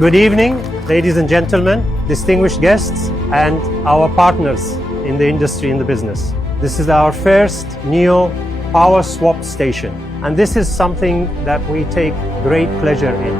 Good evening, ladies and gentlemen, distinguished guests, and our partners in the industry, in the business. This is our first NIO Power swap station, and this is something that we take great pleasure in.